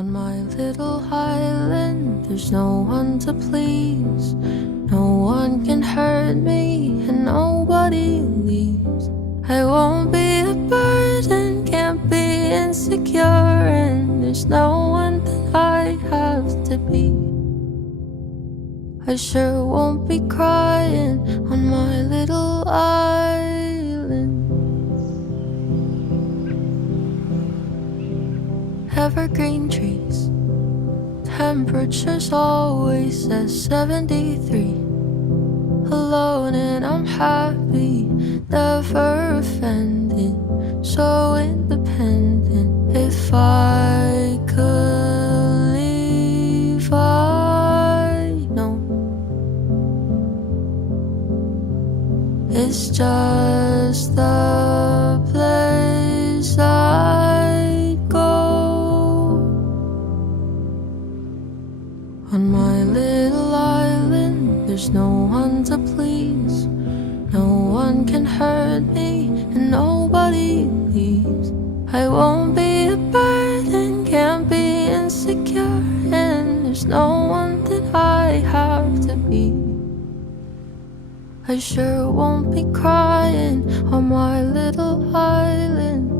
On my little island, there's no one to please. No one can hurt me, and nobody leaves. I won't be a burden, can't be insecure, and there's no one that I have to be. I sure won't be crying on my little island. Evergreen trees, temperature's always at 73. Alone and I'm happy, never offended, so independent. If I could leave, I know it's just the place I'd go. On my little island, there's no one to please. No one can hurt me, and nobody leaves. I won't be a burden, can't be insecure, and there's no one that I have to be. I sure won't be crying on my little island.